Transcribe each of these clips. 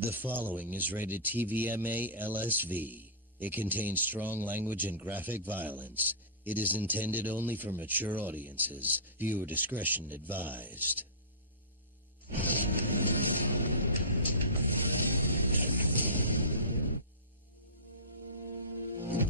The following is rated TVMA LSV. It contains strong language and graphic violence. It is intended only for mature audiences. Viewer discretion advised.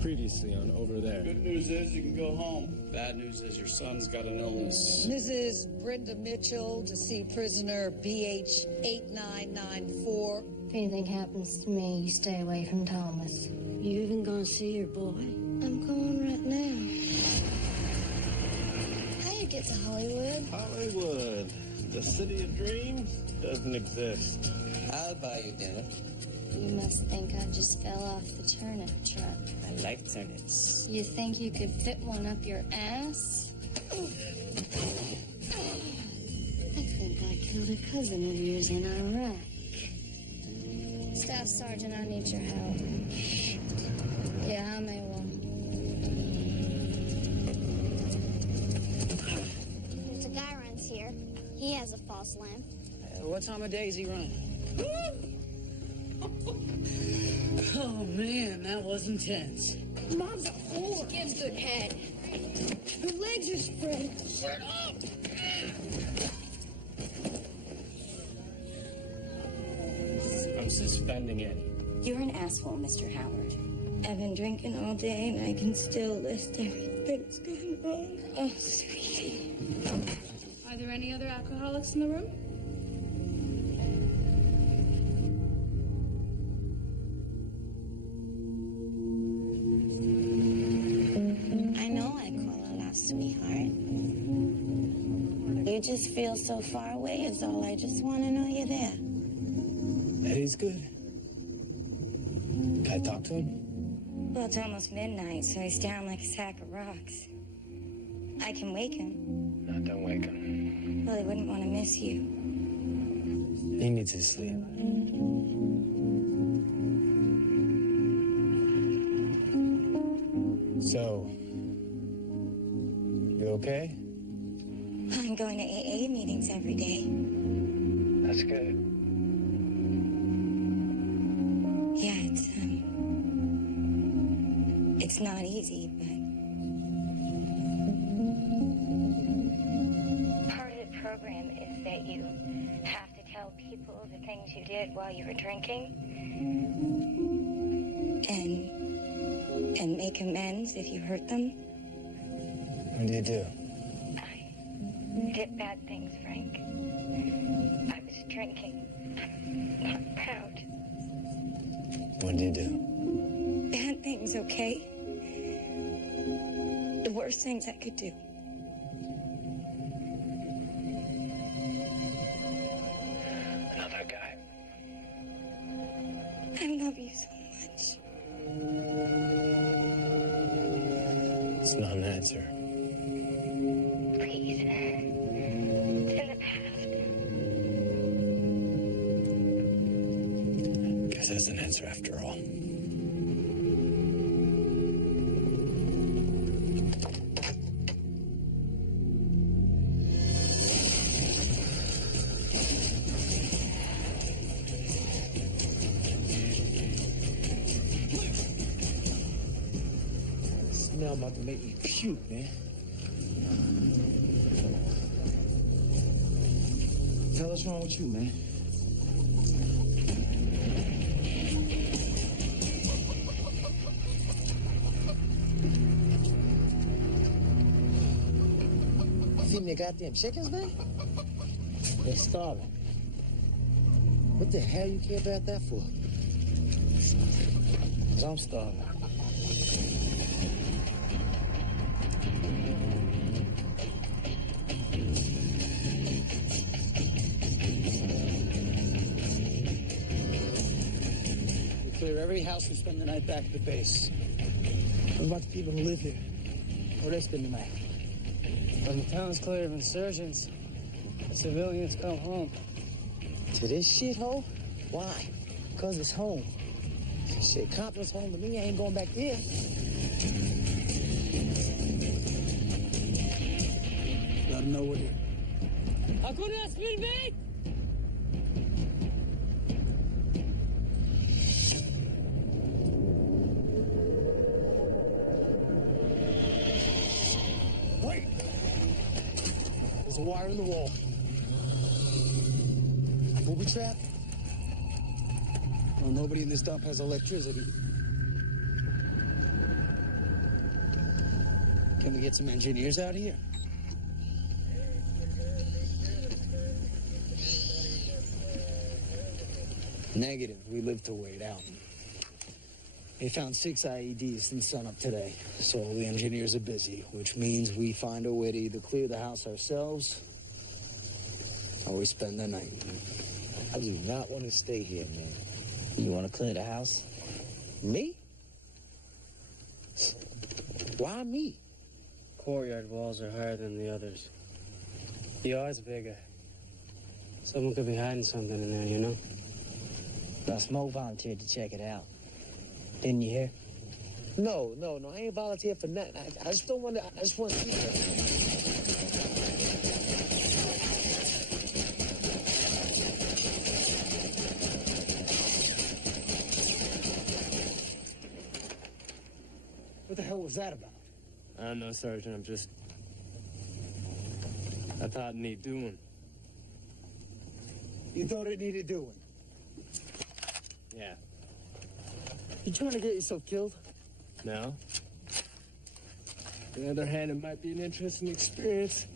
Previously on Over There. Good news is you can go home. Bad news is your son's got an illness. Mrs. Brenda Mitchell to see prisoner BH8994. If anything happens to me, you stay away from Thomas. You even gonna see your boy? I'm going right now. How you get to Hollywood? Hollywood, the city of dreams, doesn't exist. I'll buy you dinner. You must think I just fell off the turnip truck. I like turnips. You think you could fit one up your ass? I think I killed a cousin of yours in Iraq. Staff Sergeant, I need your help. Yeah, I may well. There's a guy runs here. He has a false limb. What time of day is he running? Oh, man, that was intense. Mom's a whore. She gives good head. Her legs are spread. Shut up! I'm suspending Eddie. You're an asshole, Mr. Howard. I've been drinking all day and I can still list everything that's gone wrong. Oh, sweetie. Are there any other alcoholics in the room? I know I call a lot, sweetheart. You just feel so far away is all. I just want to know you're there. Eddie's good. Can I talk to him? Well, it's almost midnight, so he's down like a sack of rocks. I can wake him. No, don't wake him. Well, he wouldn't want to miss you. He needs his sleep. So, you okay? I'm going to AA meetings every day. That's good. Yeah, it's not easy, but part of the program is that you have to tell people the things you did while you were drinking and make amends if you hurt them. What do you do? I did bad things, Frank. I was drinking. Not proud. What do you do? Bad things, okay? The worst things I could do. Another guy. I love you so much. It's not an answer. Please. It's in the past. Guess that's an answer after all. Smell about to make me puke, man. Tell what's wrong with you, man. Feeding the goddamn chickens, man? They're starving. What the hell you care about that for? 'Cause I'm starving. We clear every house and spend the night back at the base. What about the people who live here? Where they spend the night? When the town's clear of insurgents, the civilians come home. To this shithole? Why? Because it's home. Shit, Compton's home to me. I ain't going back there. Gotta know what it is. Hakuna Spilbey! a wire in the wall. Booby trap? Well, nobody in this dump has electricity. Can we get some engineers out here? Negative. We live to wait out. They found 6 IEDs since sunup today, so the engineers are busy, which means we find a way to either clear the house ourselves or we spend the night. I do not want to stay here, man. You want to clear the house? Me? Why me? Courtyard walls are higher than the others. The yard's bigger. Someone could be hiding something in there, you know? Now, Smoke volunteered to check it out. Didn't you hear? No. I ain't volunteer for nothing. I just don't want to. I just want to see her. What the hell was that about? I don't know, Sergeant. I thought it needed doing. You thought it needed doing? Yeah. You trying to get yourself killed? No. On the other hand, it might be an interesting experience.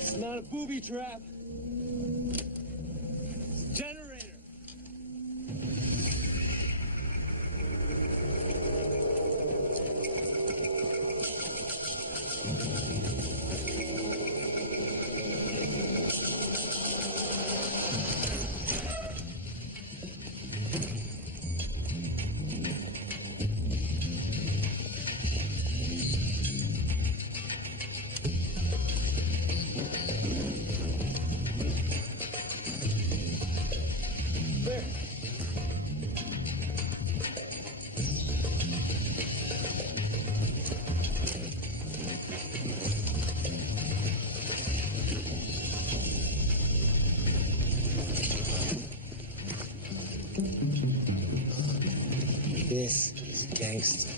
It's not a booby trap. Generator! This is gangster.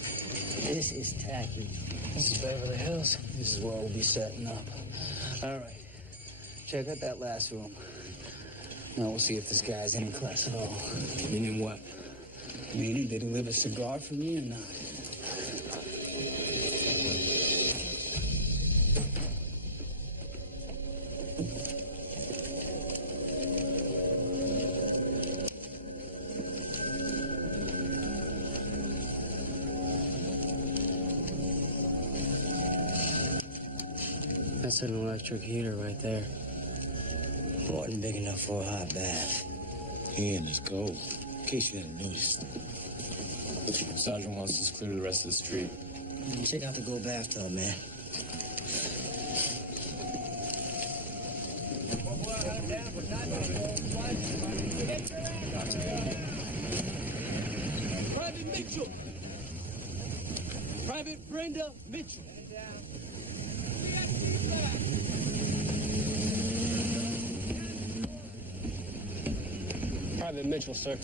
This is tacky. This is Beverly Hills. This is where we'll be setting up. All right. Check out that last room. Now we'll see if this guy's any class at all. Meaning what? Meaning, did he live a cigar from me or not? That's an electric heater right there. Wasn't big enough for a hot bath. Yeah, and it's cold. In case you hadn't noticed. Sergeant wants us to clear the rest of the street. Check out the gold bathtub, man. Private Mitchell! Private Brenda Mitchell! Private Mitchell, sir.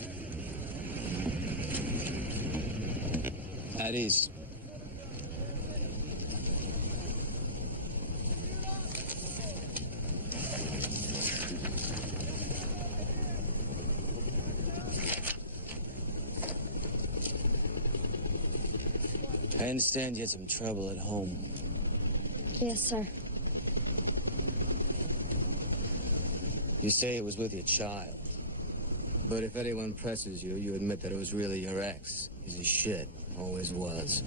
At ease. I understand you had some trouble at home. Yes, sir. You say it was with your child. But if anyone presses you, you admit that it was really your ex. He's a shit. Always was.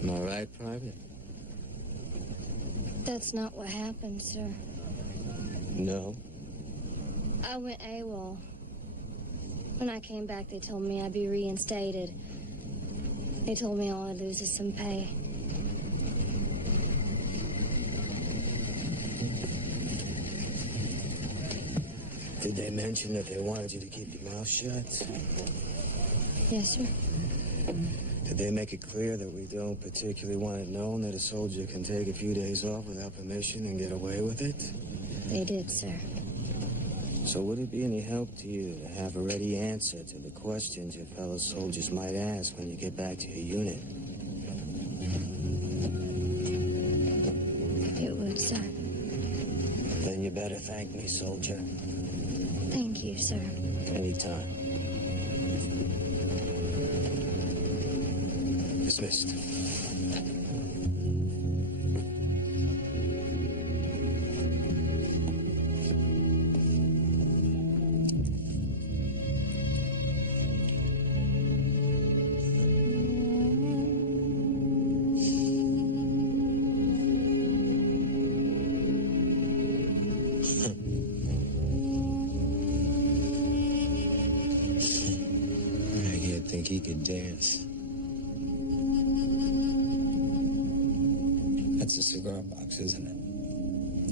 Am I right, Private? That's not what happened, sir. No. I went AWOL. When I came back, they told me I'd be reinstated. They told me all I'd lose is some pay. Did they mention that they wanted you to keep your mouth shut? Yes, sir. Did they make it clear that we don't particularly want it known that a soldier can take a few days off without permission and get away with it? They did, sir. So would it be any help to you to have a ready answer to the questions your fellow soldiers might ask when you get back to your unit? It would, sir. Then you better thank me, soldier. Thank you, sir. Anytime. Dismissed. Think he could dance. That's a cigar box, isn't it?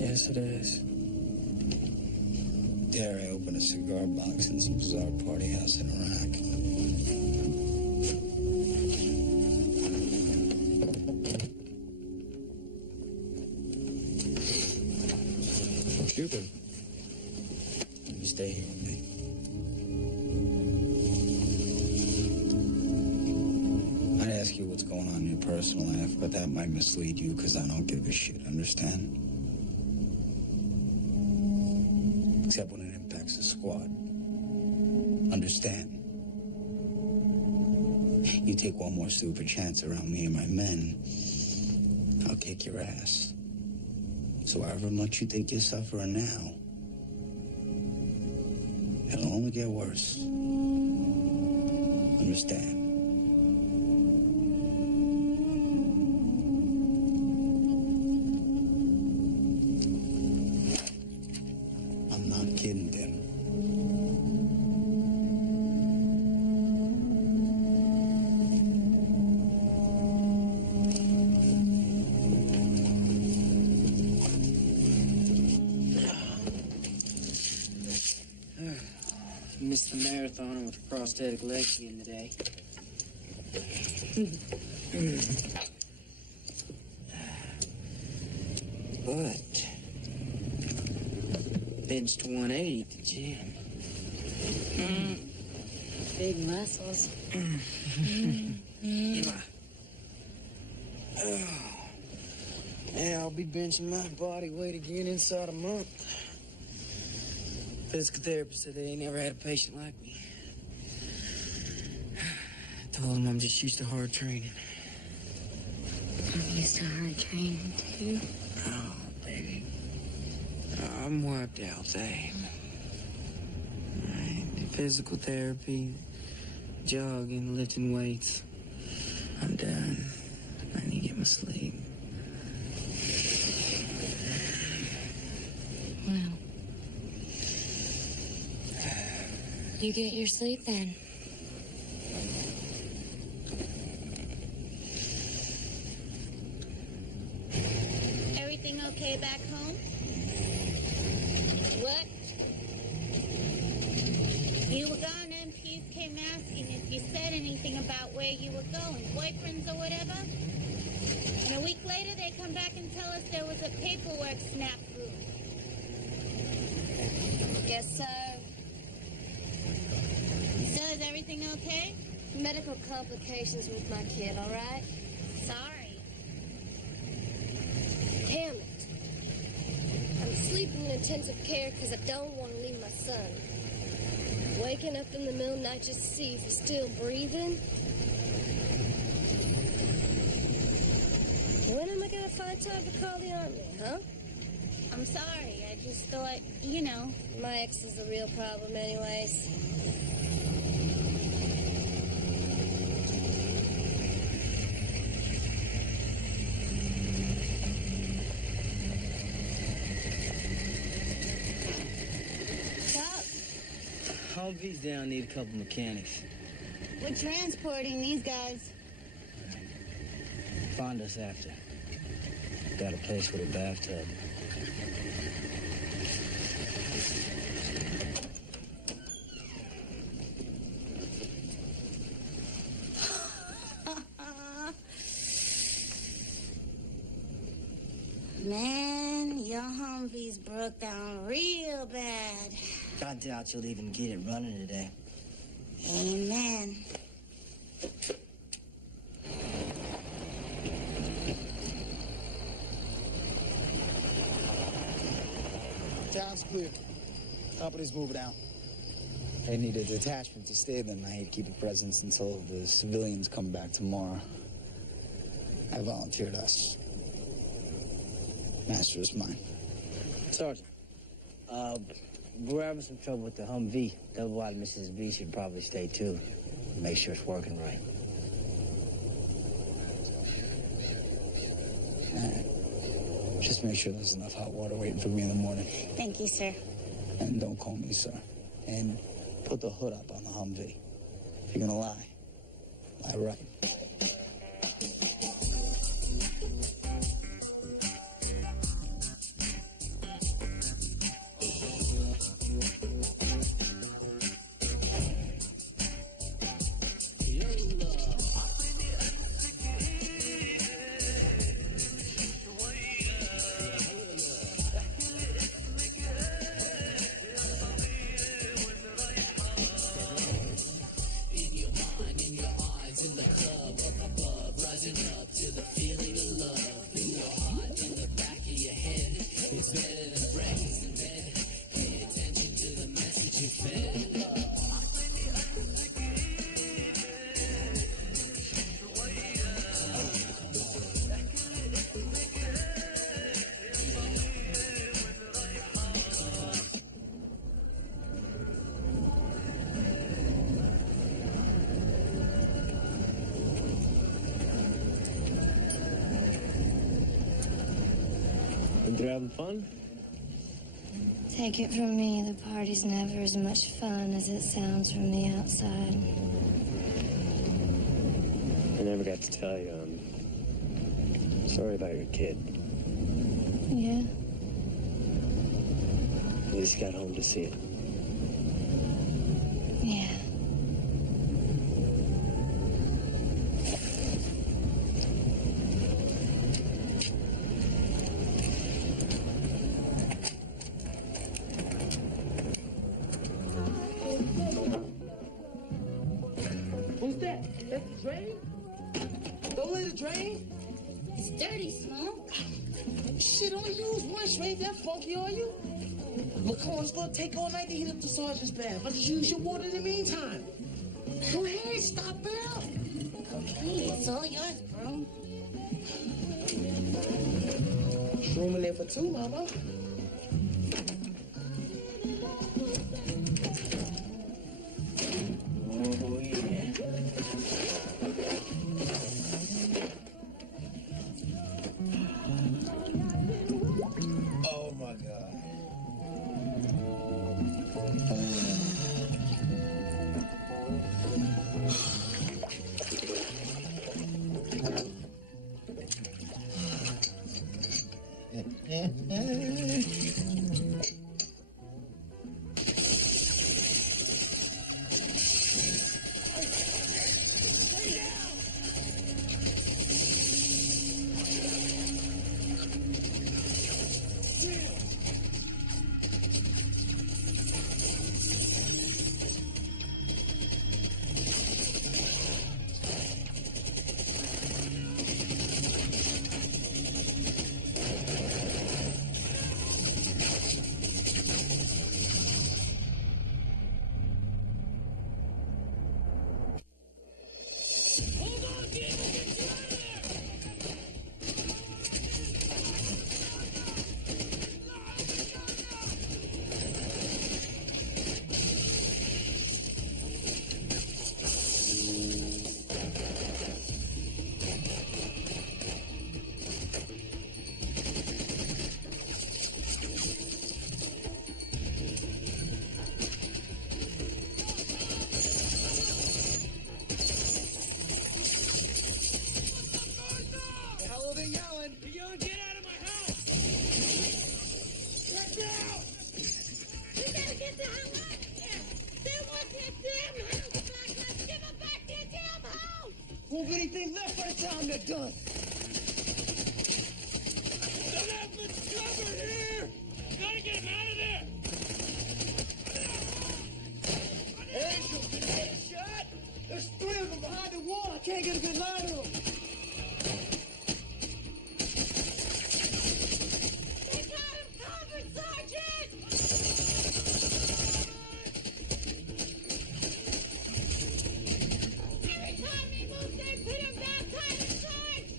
Yes, it is. Dare I open a cigar box in some bizarre party house in Iraq? Shoot him. You stay here with me. I'd ask you what's going on in your personal life, but that might mislead you because I don't give a shit, understand? Except when it impacts the squad. Understand? You take one more stupid chance around me and my men, I'll kick your ass. So however much you think you're suffering now, it'll only get worse. Understand? I'm not kidding, Tim. Missed the marathon with a prosthetic leg again today. But benched 180 at the gym. Big muscles. Yeah, I'll be benching my body weight again inside a month. Physical therapist said they ain't never had a patient like me. Told him I'm just used to hard training. I'm used to hard training, too. Oh, baby. I'm wiped out, Dave. Right. Physical therapy, jogging, lifting weights. I'm done. I need to get my sleep. Well, you get your sleep then. Everything okay back home? What? You were gone and Peace came asking if you said anything about where you were going, boyfriends or whatever. And a week later they come back and tell us there was a paperwork snafu. Guess so. So is everything okay? Medical complications with my kid, all right? Sorry. Damn it. I'm sleeping in intensive care because I don't want to leave my son. Waking up in the middle of the night just to see if he's still breathing. When am I going to find time to call the army, huh? I'm sorry. I just thought, you know. My ex is the real problem anyways. Humvee's down, need a couple mechanics. We're transporting these guys. Find us after. Got a place with a bathtub. your Humvee's broke down real bad. I doubt you'll even get it running today. Amen. Town's clear. Company's moving out. They need a detachment to stay the night, keep a presence until the civilians come back tomorrow. I volunteered us. Master is mine. Sergeant, we're having some trouble with the Humvee. Double-wide Mrs. V should probably stay too. Make sure it's working right. All right. Just make sure there's enough hot water waiting for me in the morning. Thank you, sir. And don't call me sir. And put the hood up on the Humvee. If you're gonna lie right. Think they're having fun? Take it from me, the party's never as much fun as it sounds from the outside. I never got to tell you, sorry about your kid. Yeah? At least got home to see it. Yeah. Who's that? That's the drain? Don't let it drain. It's dirty, Smoke. Shit, only use once, you ain't that funky, are you? Well, come on, it's gonna take all night to heat up the sergeant's bath. But just use your water in the meantime. Go ahead, stop it up. Okay, it's all yours, bro. There's room in there for two, Mama. Oh, yeah. Oh my God. Won't be anything left by the time they're done. Don't have much cover here!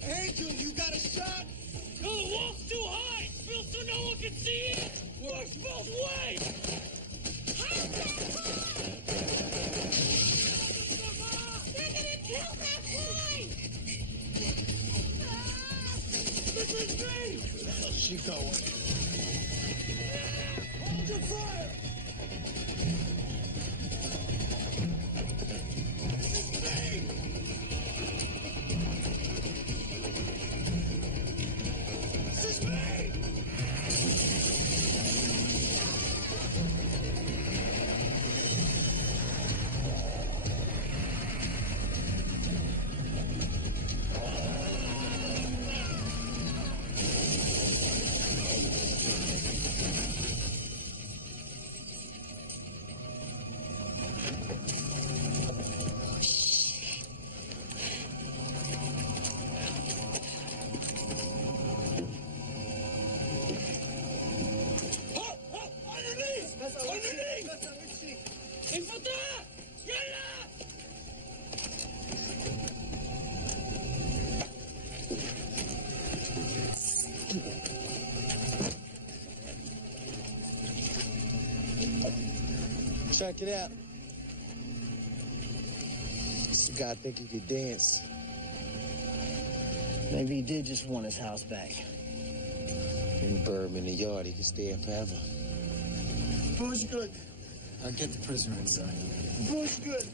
Angel, you got a shot? No, the wall's too high! It's built so no one can see it! Works both ways! They're gonna kill that boy! This is me! Where the hell's she going? Hold your fire! This is me! انفتاح يلا Check it out. This guy think he could dance. Maybe he did just want his house back. You burn him in the yard, he can stay there forever. Bush good. I'll get the prisoner inside. Bush good.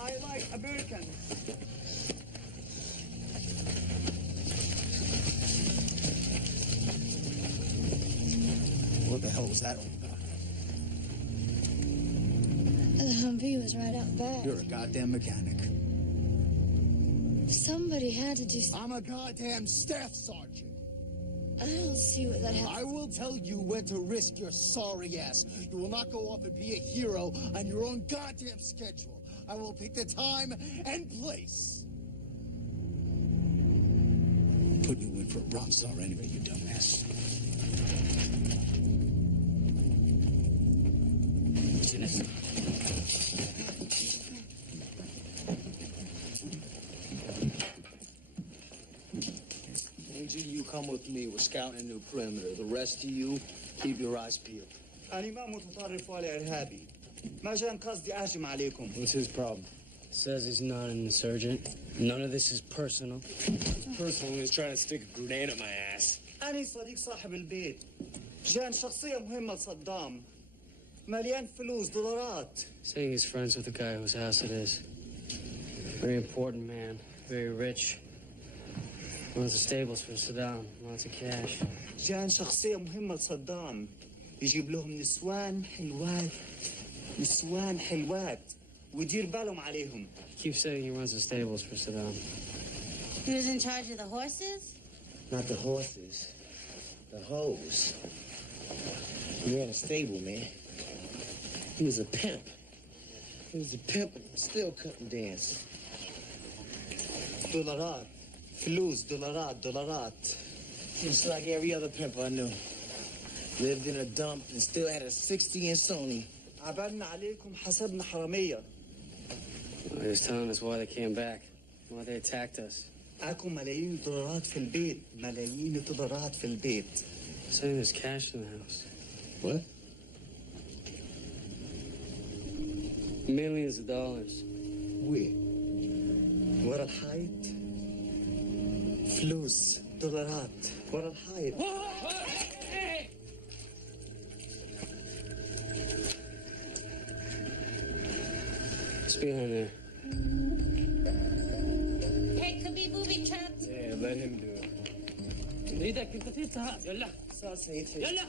I like American. What the hell was that all about? The Humvee was right out back. You're a goddamn mechanic. Somebody had to do something. I'm a goddamn staff sergeant. I don't see what that has. I will tell you when to risk your sorry ass. You will not go off and be a hero on your own goddamn schedule. I will pick the time and place. Put you in for a Bronze Star anyway, you dumbass. Angel, you come with me. We're scouting a new perimeter. The rest of you, keep your eyes peeled. أنا ما متطرف ولا إرهابي. ما كان قصدي أهجم عليكم. What's his problem? Says he's not an insurgent. None of this is personal. Personal is trying to stick a grenade up my ass. أنا صديق صاحب البيت. جان شخصية مهمة لصدام. مليان فلوس دولارات. Saying he's friends with the guy whose house it is. Very important man. Very rich. Runs the stables for Saddam. Lots of cash. جان شخصية مهمة لصدام. يجيب لهم نسوان حلوات. نسوان حلوات. ويدير بالهم عليهم. He keeps saying he runs the stables for Saddam. He was in charge of the horses? Not the horses. The hose. You're in a stable, man. He was a pimp. He was a pimp and still couldn't dance. دولارات. فلوس دولارات دولارات. Just like every other pimp I knew. Lived in a dump and still had a 60-inch Sony. عبالنا عليكم حسبنا حرامية. He was telling us why they came back. Why they attacked us. أكو ملايين دولارات في البيت. ملايين دولارات في البيت. Saying there's cash in the house. What? Millions of dollars. وين؟ ورا الحيط. فلوس دولارات ورا الحيط. It's behind there. Hey, could be booby trapped. Yeah, let him do it. ايدك انت تفتح يلا يلا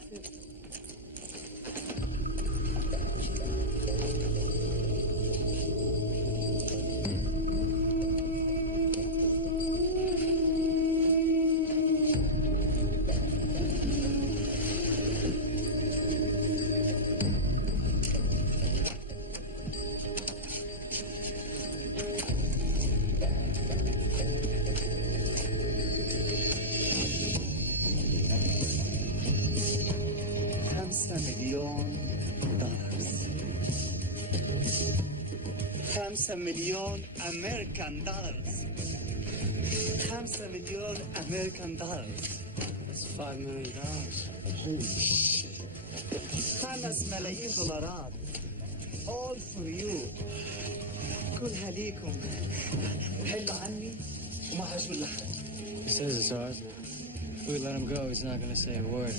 $5 مليون American dollars. $5 مليون American dollars. That's $5 million. Holy shit. $5 ملايين دولارات. All for you. كلها ليكم. حلوا عني وما حجوا لحد. He says it's ours now. If we let him go, he's not going to say a word.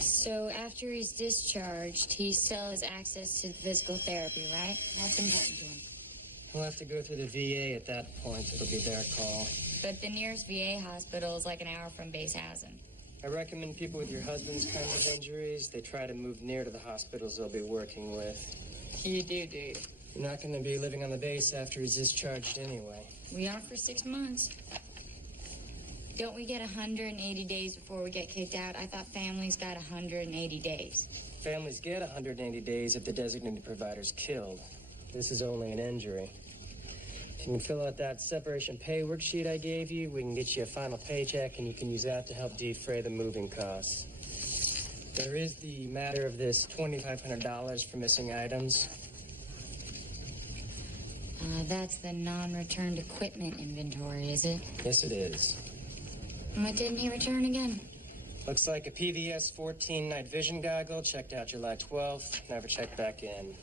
So after he's discharged, he still has access to physical therapy, right? That's important to him. He'll have to go through the VA at that point. It'll be their call. But the nearest VA hospital is like an hour from Bayshausen. I recommend people with your husband's kinds of injuries, they try to move near to the hospitals they'll be working with. You do. You're not going to be living on the base after he's discharged anyway. We are for 6 months. Don't we get 180 days before we get kicked out? I thought families got 180 days. Families get 180 days if the designated provider's killed. This is only an injury. If you can fill out that separation pay worksheet I gave you, we can get you a final paycheck, and you can use that to help defray the moving costs. There is the matter of this $2,500 for missing items. That's the non-returned equipment inventory, is it? Yes, it is. What didn't he return again? Looks like a PVS 14 night vision goggle, checked out July 12th, never checked back in.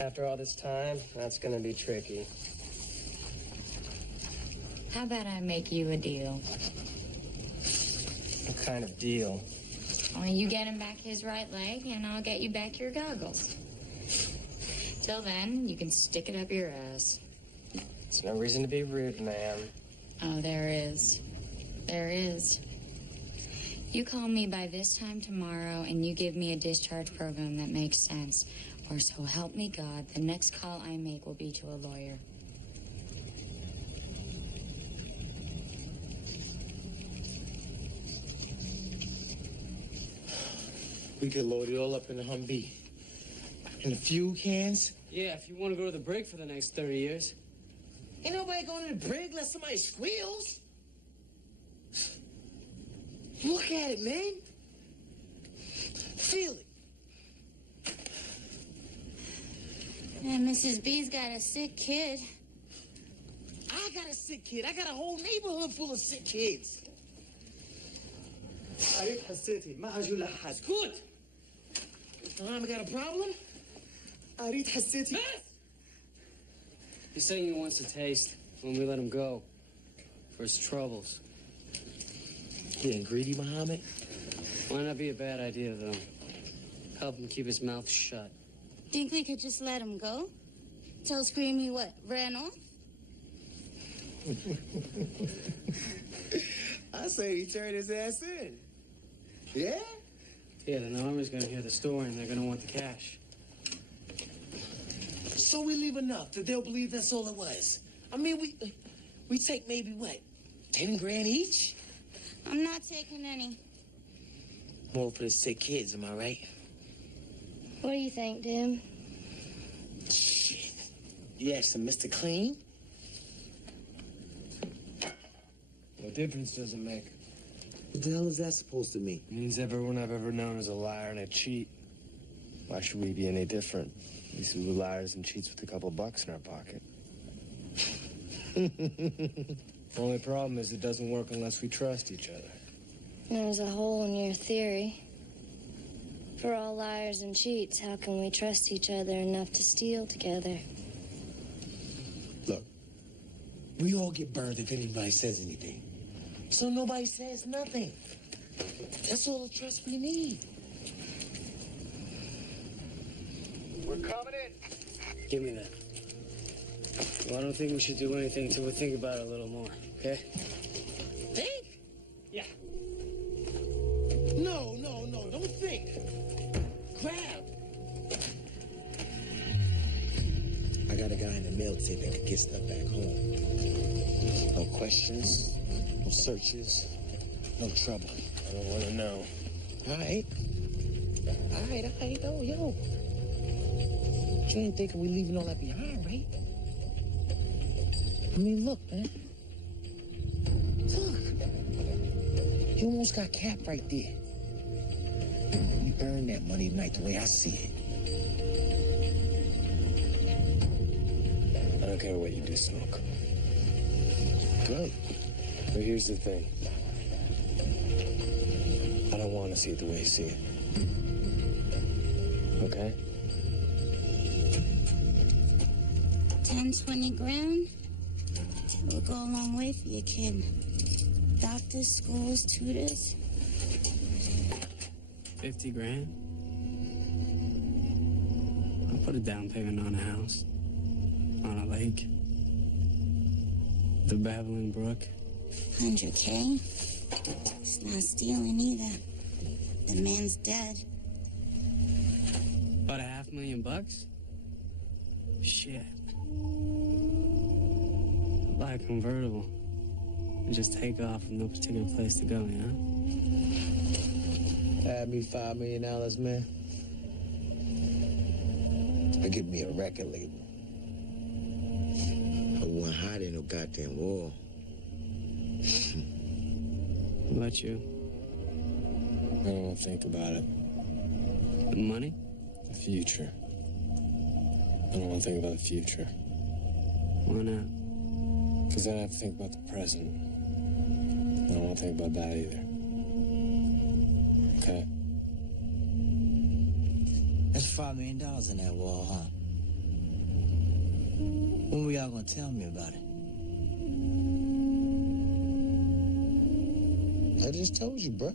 After all this time, that's gonna be tricky. How about I make you a deal? What kind of deal? Well, you get him back his right leg, and I'll get you back your goggles. Till then, you can stick it up your ass. There's no reason to be rude, ma'am. Oh, there is. There is. You call me by this time tomorrow, and you give me a discharge program that makes sense. Or so help me God, the next call I make will be to a lawyer. We could load it all up in the Humvee. And a few cans. Yeah, if you want to go to the brig for the next 30 years. Ain't nobody going to the brig unless somebody squeals. Look at it, man. Feel it. And Mrs. B's got a sick kid. I got a sick kid. I got a whole neighborhood full of sick kids. Good. I got a problem? He's saying he wants a taste when we let him go for his troubles. Getting greedy, Muhammad? Might not be a bad idea, though. Help him keep his mouth shut. Think we could just let him go? Tell Scream he what, ran off? I say he turned his ass in. Yeah? Yeah, the Army's gonna hear the story and they're gonna want the cash. So we leave enough that they'll believe that's all it was. I mean, we take maybe what, 10 grand each? I'm not taking any. More for the sick kids, am I right? What do you think, Dim? Shit. You asking Mr. Clean? What difference does it make? What the hell is that supposed to mean? It means everyone I've ever known is a liar and a cheat. Why should we be any different? At least we were liars and cheats with a couple bucks in our pocket. Only problem is it doesn't work unless we trust each other. There's a hole in your theory. If we're all liars and cheats, how can we trust each other enough to steal together? Look, we all get burned if anybody says anything. So nobody says nothing. That's all the trust we need. We're coming in. Give me that. Well, I don't think we should do anything until we think about it a little more, okay? Think? Yeah. No, don't think. Grab. I got a guy in the mail today that could get stuff back home. No questions, no searches, no trouble. I don't want to know. All right, yo. You ain't thinking we leaving all that behind, right? I mean, look, man. You almost got capped right there. You earned that money tonight the way I see it. I don't care what you do, Smoke. Good. But here's the thing. I don't want to see it the way you see it. Okay? 10, 20 grand? It would go a long way for your kid. Doctors, schools, tutors. 50 grand? I'll put a down payment on a house. On a lake. The Babbling Brook. 100K? It's not stealing either. The man's dead. About $500,000? Shit. I'll buy a convertible. And just take off with no particular place to go, you know? Add me $5 million, man. Or give me a record label. I won't hide in no goddamn wall. What about you? I don't want to think about it. The money? The future. I don't want to think about the future. Why not? Because then I have to think about the present. I don't want to think about that either. Okay? That's $5 million in that wall, huh? When were y'all gonna tell me about it? I just told you, bro.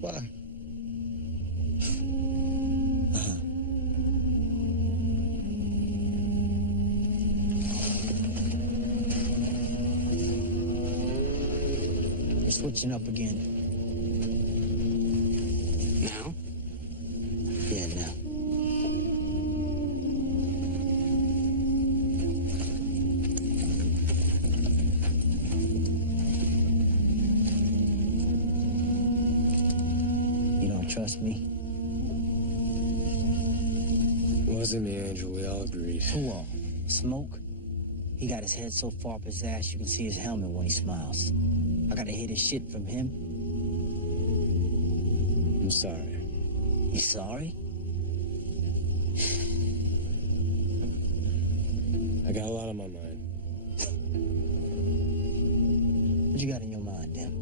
Why? We're switching up again. Now? Yeah, now. You don't trust me? It wasn't me, Angel. We all agreed. Who all? Smoke? He got his head so far up his ass you can see his helmet when he smiles. I gotta hear this shit from him. I'm sorry. You sorry? I got a lot on my mind. What you got in your mind, Dem?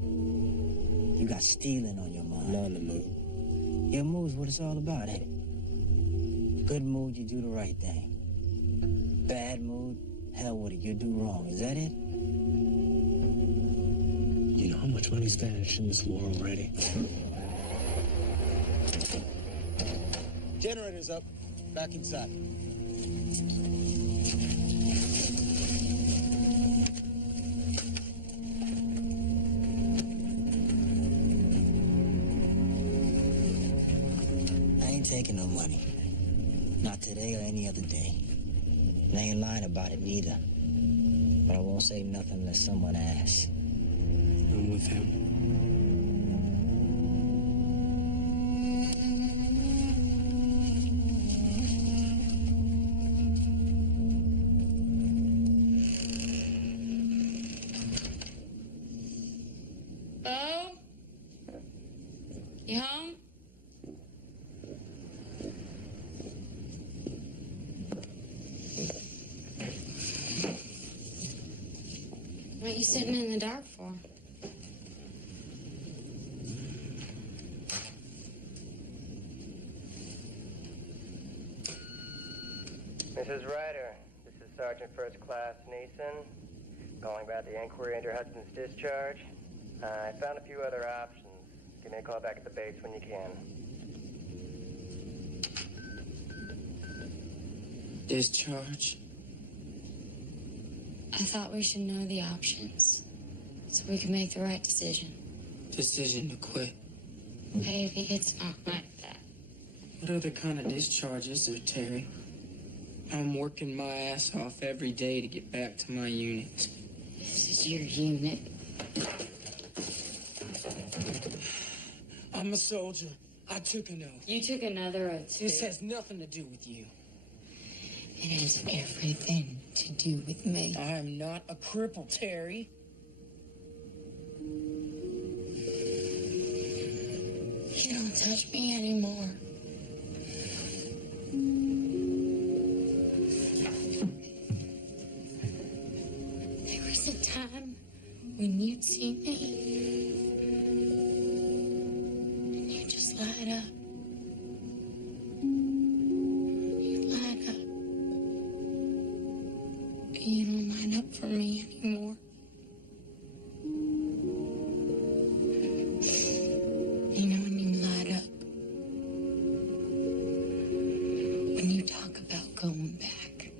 You got stealing on your mind. I'm not in the mood. Your mood's what it's all about, ain't it? Good mood, you do the right thing. Bad mood, hell with it, you do wrong. Is that it? You know how much money's vanished in this war already? Generator's up. Back inside. I ain't taking no money. Not today or any other day. And I ain't lying about it neither. But I won't say nothing unless someone asks. I'm with him. Bo? You home? What are you sitting in the dark for? Mrs. Ryder, this is Sergeant First Class Neeson, calling about the inquiry into Hudson's discharge. I found a few other options. Give me a call back at the base when you can. Discharge? I thought we should know the options so we can make the right decision. Decision to quit. Baby, it's not like that. What other kind of discharge is there, Terry? I'm working my ass off every day to get back to my unit. This is your unit. I'm a soldier. I took an oath. You took another oath, too. This has nothing to do with you. It has everything to do with me. I'm not a cripple, Terry. You don't touch me anymore. There was a time when you'd see me and you'd just light up. You'd light up. You don't light up for me anymore. You know when you light up, when you talk about going back,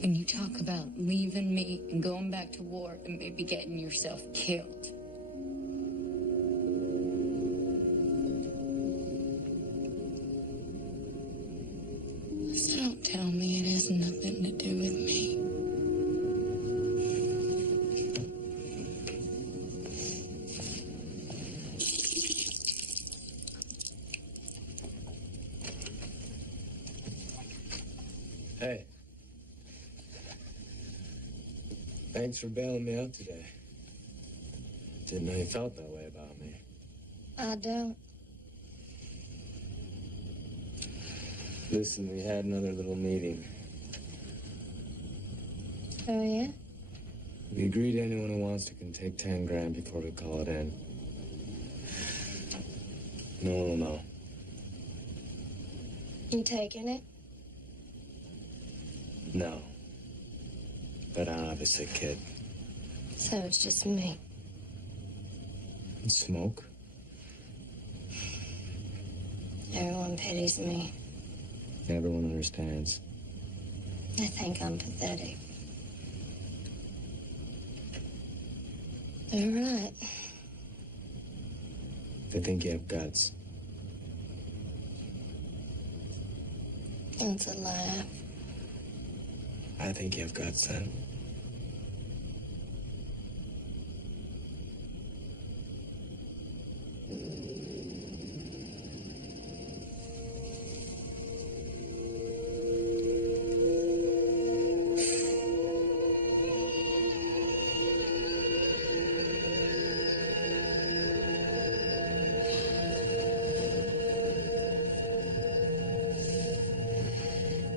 when you talk about leaving me and going back to war and maybe getting yourself killed. So don't tell me it has nothing to do with me. Hey. Thanks for bailing me out today. Didn't know you felt that way about me. I don't. Listen, we had another little meeting. Oh, yeah? We agreed anyone who wants to can take 10 grand before we call it in. No. You taking it? No. But I don't have a sick kid. So it's just me. And smoke? Everyone pities me. Everyone understands. I think I'm pathetic. They're right. They think you have guts. That's a laugh. I think you have guts then.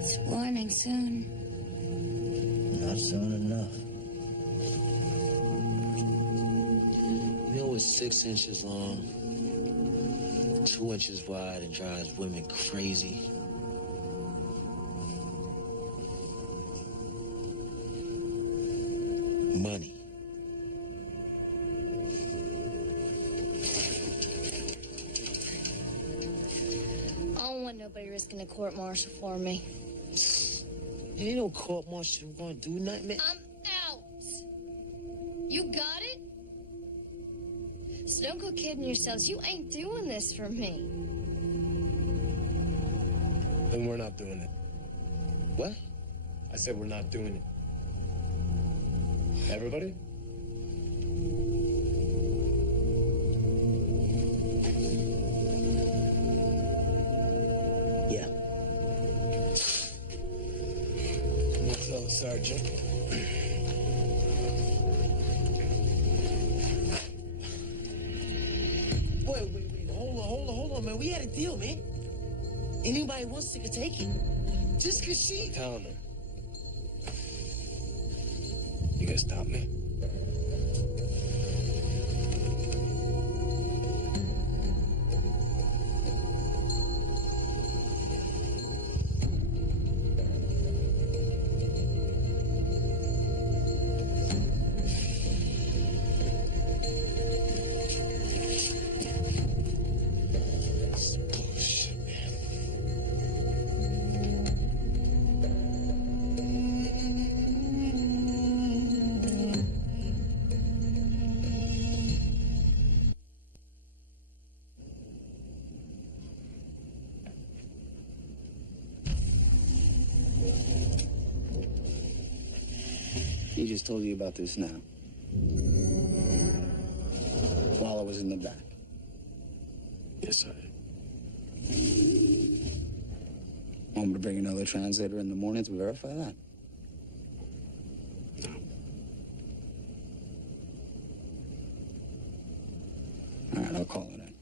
It's morning soon. Not soon enough. Mill was 6 inches long, 2 inches wide, and drives women crazy. Money. I don't want nobody risking a court-martial for me. Ain't no court-martial gonna do nothing, man. I'm out. You got it? So don't go kidding yourselves. You ain't doing this for me. Then we're not doing it. What? I said we're not doing it. Everybody? Yeah. What's up, Sergeant? Wait. Hold on, man. We had a deal, man. Anybody wants to take it. Just cause she... Tell her. You gonna stop me? He just told you about this now. While I was in the back. Yes, sir. Want me to bring another translator in the morning to verify that? All right, I'll call it in.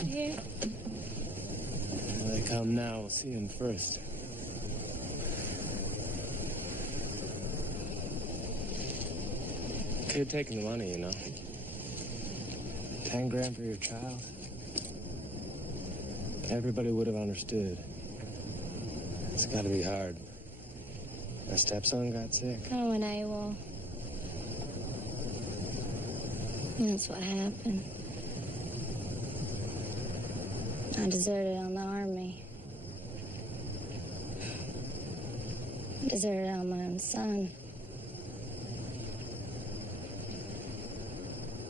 out here? When they come now, we'll see them first. Kid taking the money, you know. 10 grand for your child. Everybody would have understood. It's gotta be hard. My stepson got sick. Oh, and AWOL. That's what happened. I deserted on the army. I deserted on my own son.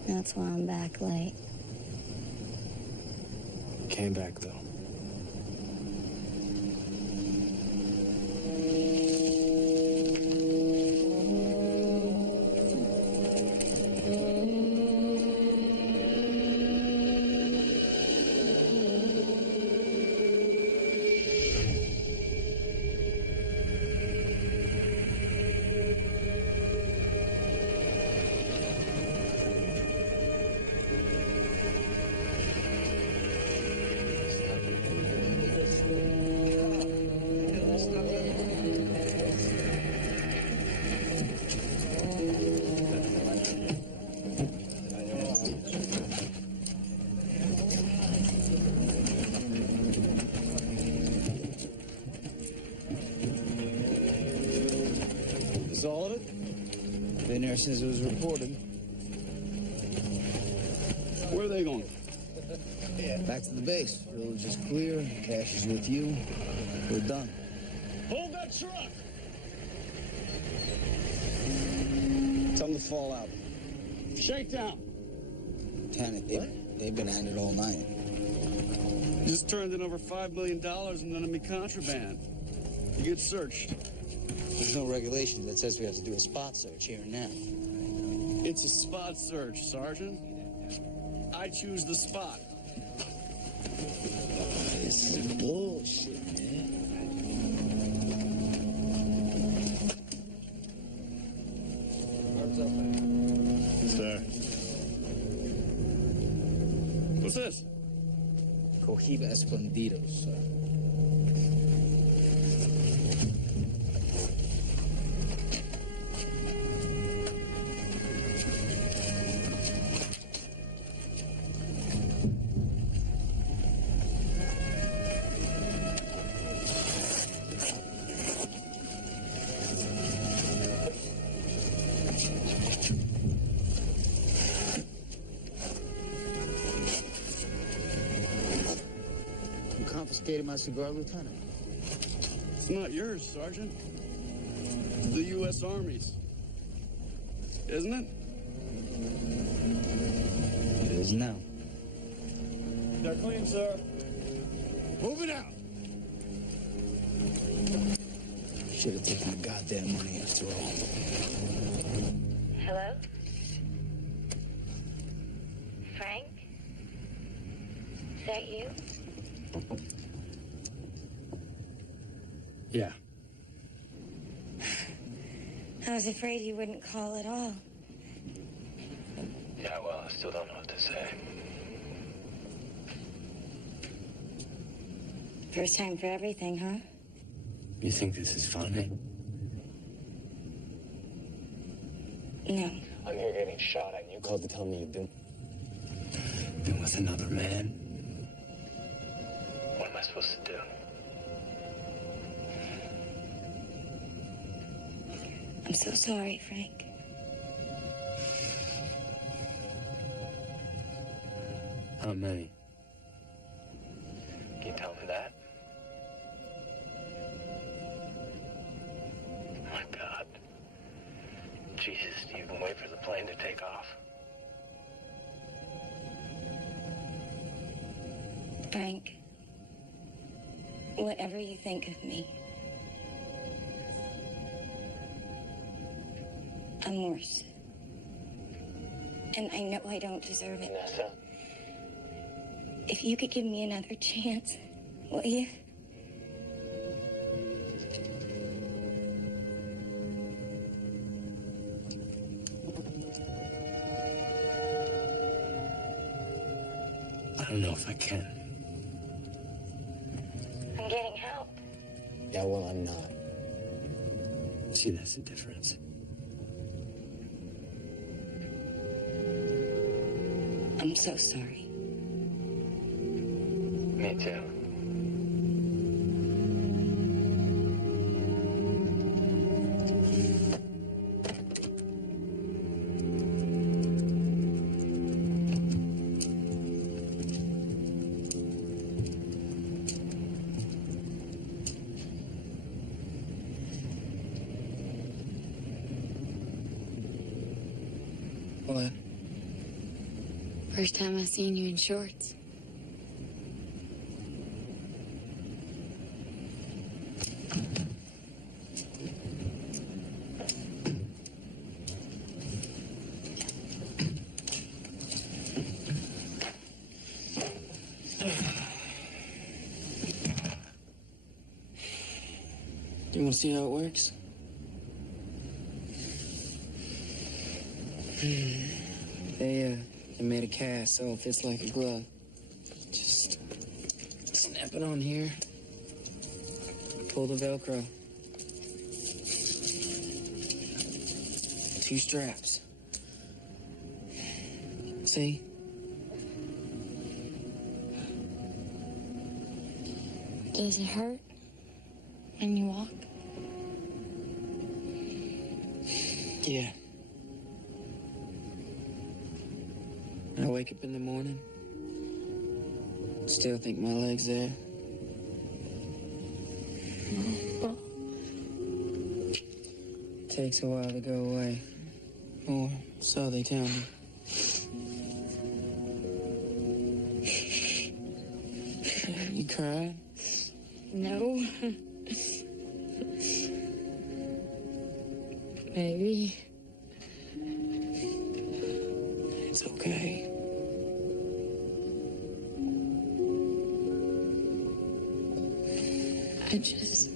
That's why I'm back late. Came back, though. Is all of it? Been there since it was reported. Where are they going? Back to the base. Village is clear. Cash is with you. We're done. Hold that truck! Tell them to fall out. Shakedown! Lieutenant, they've been at it all night. Just turned in over $5 million in enemy contraband. You get searched. There's no regulation that says we have to do a spot search here and now. It's a spot search, Sergeant. I choose the spot. This is bullshit, man. Sir. What's this? Cohiba Esplendidos, sir. Confiscated my cigar, Lieutenant. It's not yours, Sergeant. It's the U.S. Army's. Isn't it? It is now. They're clean, sir. Move it out! Should have taken the goddamn money after all. Hello? Frank? Is that you? Yeah. I was afraid you wouldn't call at all. Yeah, well, I still don't know what to say. First time for everything, huh? You think this is funny? No. I'm here getting shot at, and you called to tell me you've been with another man. What am I supposed to do? I'm so sorry, Frank. How many? Can you tell me that? My God. Jesus, do you even wait for the plane to take off? Frank, whatever you think of me, I'm worse. And I know I don't deserve it. Vanessa? If you could give me another chance, will you? don't know if I can. I'm getting help. Yeah, well, I'm not. See, that's the difference. I'm so sorry. Me too. What? First time I seen you in shorts. You want to see how it works? They made a cast so it fits like a glove. Just snap it on here. Pull the Velcro. 2 straps. See? Does it hurt when you walk? Yeah. I wake up in the morning, still think my leg's there. Takes a while to go away, or so they tell me. You cried? No. Maybe. It's okay. I just...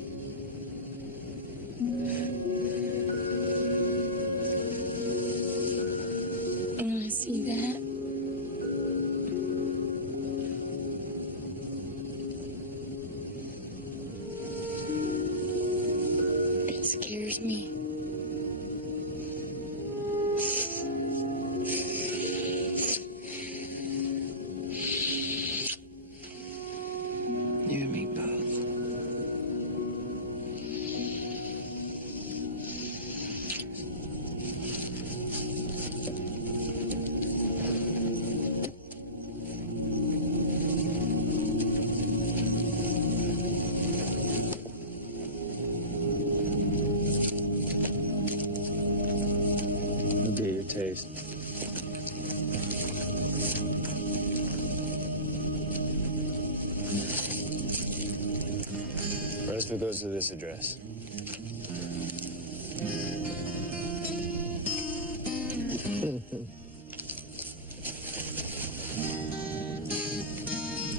when I see that, it scares me. You and me both. Get your taste. Rest goes to this address.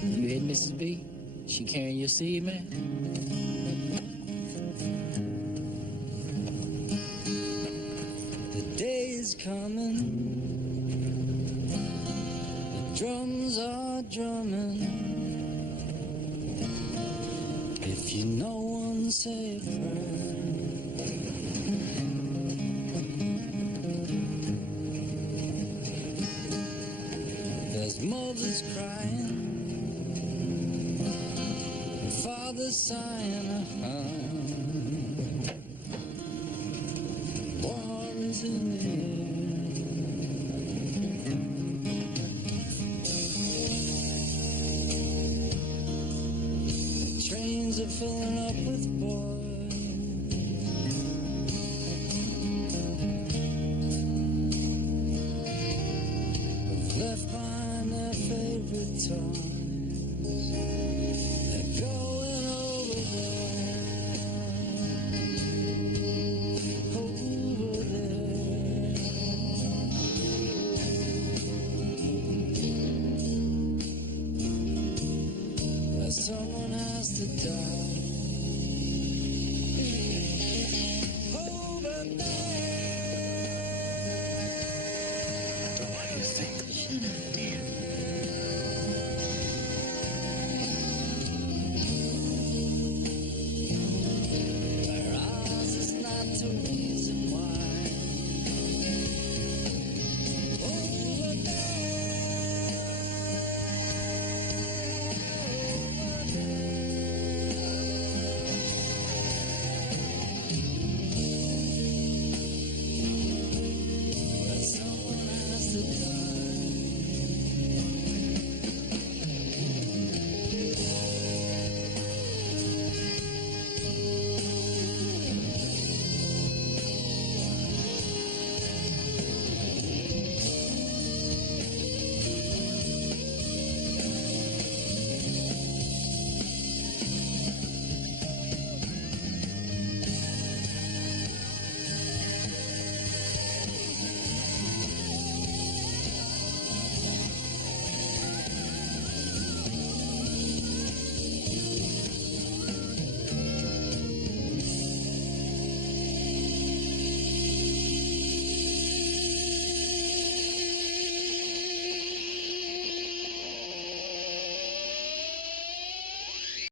You hit Mrs. B? She carrying your seed, man? The day is coming. The drums are drumming. If you know one, say a prayer. There's mothers crying, and fathers sighing. War is in the air. The trains are filling up with boys who've left behind their favorite toy.